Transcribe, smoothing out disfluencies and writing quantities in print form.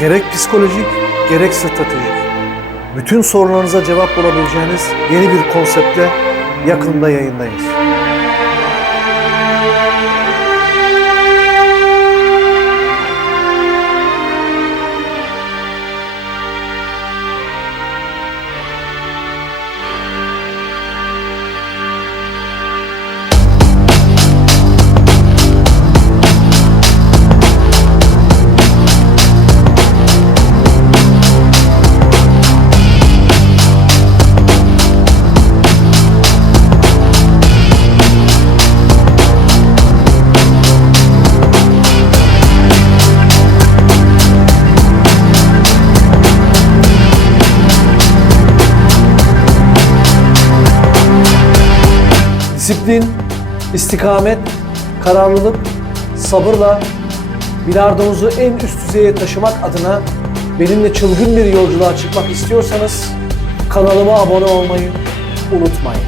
Gerek psikolojik, gerek stratejik. Bütün sorunlarınıza cevap bulabileceğiniz yeni bir konseptle yakında yayındayız. Disiplin, istikamet, kararlılık, sabırla bilardonuzu en üst düzeye taşımak adına benimle çılgın bir yolculuğa çıkmak istiyorsanız kanalıma abone olmayı unutmayın.